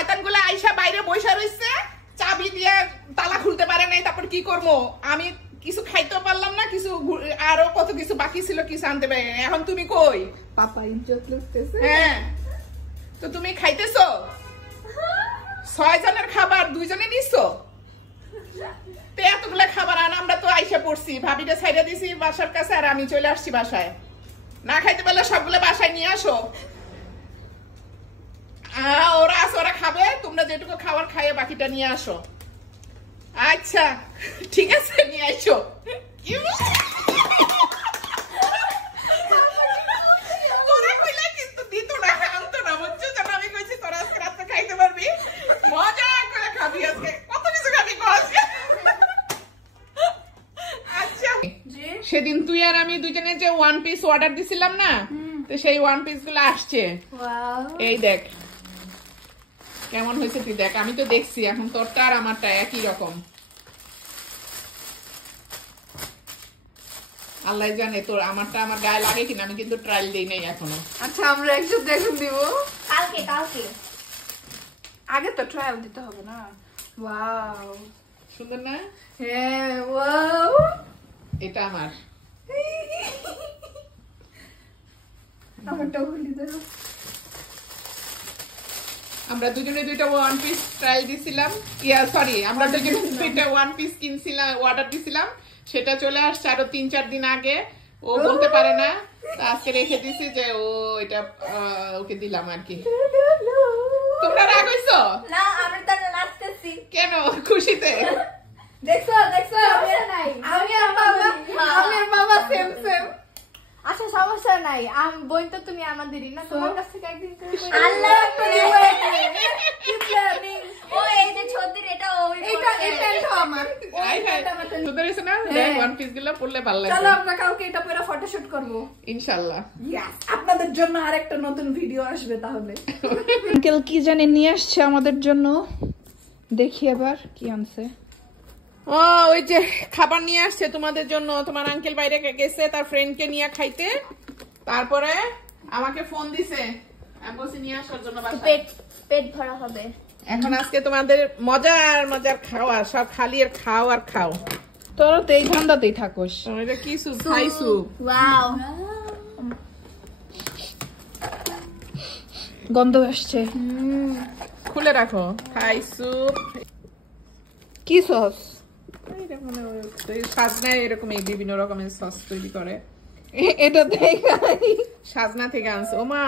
শয়তানগুলো আইসা বাইরে বসে রইছে, চাবি দিয়ে তালা খুলতে পারে নাই। তারপর কি করবো, আমি কিছু খাইতেও পারলাম না, কিছু আরো কত কিছু বাকি ছিল, কিছু আনতে পারি। এখন তুমি কই? পাপা ইজ্জত লুটতেছে। হ্যাঁ, তো তুমি খাইতেছো 6 জনের খাবার 2 জনে নিছো, তো এতগুলা খাবার আন। আমরা তো আইসা পড়ছি, ভাবিটা ছাইড়া দিছি বাসার কাছে, আর আমি চলে আসছি বাসায়। না খাইতে পারলে সবগুলো বাসায় নিয়ে আসো। ওরা আছে, ওরা খাবে, তোমরা যেটুকু খাবার খাইয়ে বাকিটা নিয়ে আসো। আচ্ছা ঠিক আছে, নিয়ে আসো। তোরা কইলে কিন্তু দিত না, আনতো না, বুঝছো? যখন আমি কইছি তোরা আজকে রাতে খাইতে পারবি, মজা করে খাবি, আজকে কত কিছু খাবি আজকে। আচ্ছা, সেদিন তুই আর আমি দুজনে যে 1 পিস অর্ডার দিছিলাম না, তো সেই 1 পিস গুলো আসছে। এই দেখ কেমন হয়েছে, তুই দেখ। আমি তো দেখছি, এখন তোরটা আর আমারটা একই রকম। আল্লাহ জানে তোর আমারটা আমার গায়ে লাগে কিনা, আমি কিন্তু ট্রায়াল দেই নাই এখনো। আচ্ছা, আমরা একসাথে দেখুন দিব কালকে কালকে। আগে তো ট্রায়াল দিতে হবে না? ওয়াও, সুন্দর না? হ্যাঁ, ওয়াও। এটা আমার। আমারটা খুলি দাও। আমরা দুজনে দুইটা 1 পিস ট্রায়াল দিছিলাম, সরি, আমরা দুজনে দুইটা 1 পিস কিনছিলাম, অর্ডার দিছিলাম। সেটা চলে আসছে আরো 3-4 দিন আগে। ও বলতে পারে না, আজকে রেখে দিছি যে ও এটা ওকে দিলাম আর কি। তোমরা রাগ হইছো না? আমি তো নাচতেছি। কেন? খুশিতে? দেখছো দেখছো, আমি আর বাবা সেম সেম। আচ্ছা সমস্যা নাই, বোন তো তুমি আমাদেরই না, তোমার কাছ থেকে একদিন করে আল্লাহ কি প্ল্যানিং। ও এই যে ছতির এটা ওই এটা আমার। সুন্দর হয়েছে না? 1 পিস গুলো পড়লে ভালো লাগবে। চলো আমরা কালকে এটা পরে ফটোশুট করব ইনশাআল্লাহ। ইয়েস, আপনাদের জন্য আরেকটা নতুন ভিডিও আসবে তাহলে। আঙ্কেল কি জানি নিয়ে আসছে আমাদের জন্য, দেখি এবার কি আনছে। ও ওই যে খাবার নিয়ে আসছে তোমাদের জন্য। তোমার আঙ্কেল বাইরে গেছে তার ফ্রেন্ডকে নিয়ে খাইতে, তারপরে আমাকে ফোন দিছে, আমি বলছি নিয়ে আসার জন্য বাসায়। পেট ভরা হবে এখন আজকে তোমাদের মজার মজার খাওয়া, সব খালি আর খাও আর খাও। তোরা তো এই ধান্দাতেই থাকোস। এটা কি স্যুপ? Thai soup. ওয়াও, গন্ধ আসছে। খুলে রাখো। Thai soup. কি সস? সাজনা এরকম এই বিভিন্ন রকমের সস তৈরি করে। এটা দেখাই, সাজনা থেকে আনছে। ও মা,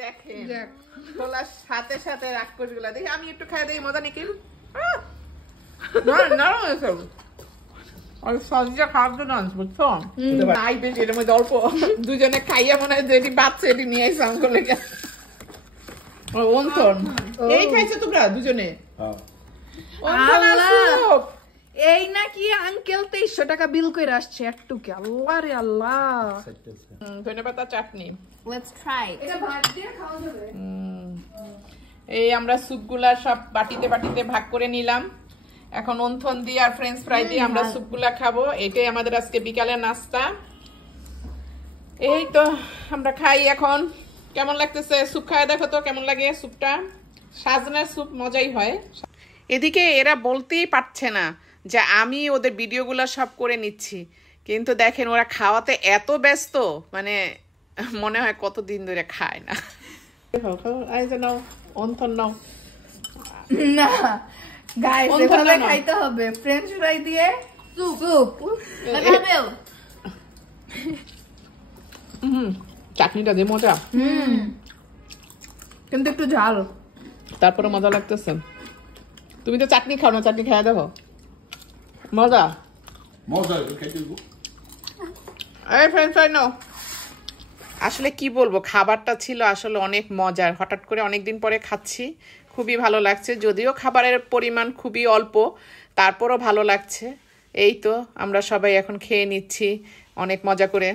দেখেন খোলার সাথে সাথে রাক্ষস গুলা দেখি। আমি একটু খাই দিই, মজা নিকিল। সসটা খাওয়ার জন্য আনছে, বুঝছো? তাই বেশি, এর মধ্যে অল্প দুজনে খাইয়া মনে হয় যেটি বাচ্চা এটি নিয়ে এসে আমাকে লেগে। অন্তন এই খাইছো তোমরা দুজনে? এই নাকি আঙ্কেল 2300 টাকা বিল করে আসছে একটুকে। আল্লাহ রে আল্লাহ। ধন্যবাদ। চাটনি লেটস ট্রাই। এটা ভাত দিয়ে খাওয়া যাবে। এই আমরা স্যুপগুলা সব বাটিতে বাটিতে ভাগ করে নিলাম। এখন অন্থন দিয়ে আর ফ্রেঞ্চ ফ্রাই দিয়ে আমরা স্যুপগুলা খাবো। এটাই আমাদের আজকে বিকালের নাস্তা। এই তো আমরা খাই এখন। কেমন লাগতেছে? স্যুপ খাওয়া দেখো তো কেমন লাগে স্যুপটা। সাজনার স্যুপ মজাই হয়। এদিকে এরা বলতেই পারছে না যে আমি ওদের ভিডিওগুলো সব করে নিচ্ছি, কিন্তু দেখেন ওরা খাওয়াতে এত ব্যস্ত, মানে মনে হয় কতদিন ধরে খায় না। অন্থন নাও না গাইস, এভাবে খাইতে হবে। ফ্রেঞ্চ ফ্রাই দিয়ে স্যুপ। চাটনিটা যে মজা, কিন্তু একটু ঝাল, তারপরে মজা লাগতেছে। তুমি তো চাটনি খাও না, চাটনি খাওয়া দেখো মজা। এই ফ্রেঞ্চ ফ্রাই নাও। আসলে কি বলবো, খাবারটা ছিল আসলে অনেক মজার। হঠাৎ করে অনেকদিন পরে খাচ্ছি, খুবই ভালো লাগছে। যদিও খাবারের পরিমাণ খুবই অল্প, তারপরও ভালো লাগছে। এই তো আমরা সবাই এখন খেয়ে নিচ্ছি অনেক মজা করে।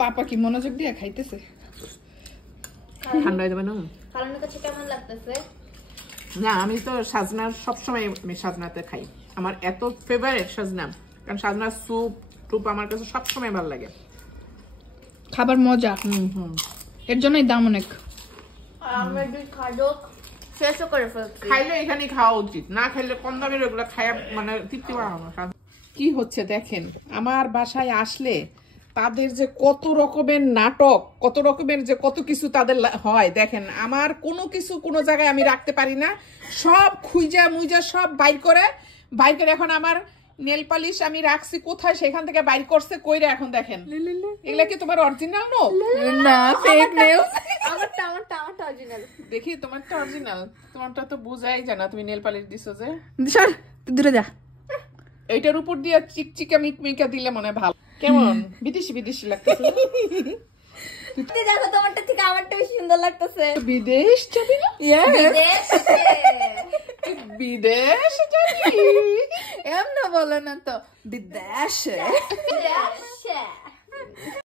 পাপা কি মনোযোগ দিয়ে খাইতেছে? ঠান্ডা হয়ে যাবে না? কারণ কাছে কেমন লাগতেছে? না, আমি তো সাজনার সবসময় সাজনাতে খাই। আমার এত ফেভারিট সাজনা, কারণ সাজনার স্যুপ টুপ আমার কাছে সবসময় ভালো লাগে। খাবার মজা, এর জন্যই দাম অনেক। আমি দুই খাদক শেষও করে ফেলছি। খাইলে এখানে খাওয়া উচিত, না খাইলে কম দামের ওগুলো খায়া মানে তৃপ্তি পাওয়া না। কি হচ্ছে দেখেন, আমার বাসায় আসলে তাদের যে কত রকমের নাটক, কত রকমের যে কত কিছু তাদের হয় দেখেন। আমার কোনো কিছু কোনো জায়গায় আমি রাখতে পারি না, সব খুঁজা মুইজা সব বাইর করে এখন আমার নেল পালিশ আমি রাখছি কোথায়, সেখান থেকে বাইর করছে কইরা এখন দেখেন। এগুলা কি তোমার অরিজিনাল? না, ফেক নেলস। আমারটা অরিজিনাল। দেখি তোমারটা অরিজিনাল, তোমারটা তো বোঝাই যায় না তুমি নেল পালিশ দিছো যে। সর, তুই দূরে যা। এইটার উপর দিয়ে চিকচিকা মিকমিকা দিলে মনে হয় ভালো। কেমন বিদেশি বিদেশি লাগতেছে? দেখো তোমারটা থেকে আমারটা বেশি সুন্দর লাগতেছে। বিদেশ যাবি না? বিদেশ যাবি? এমন বলে না তো, বিদেশে।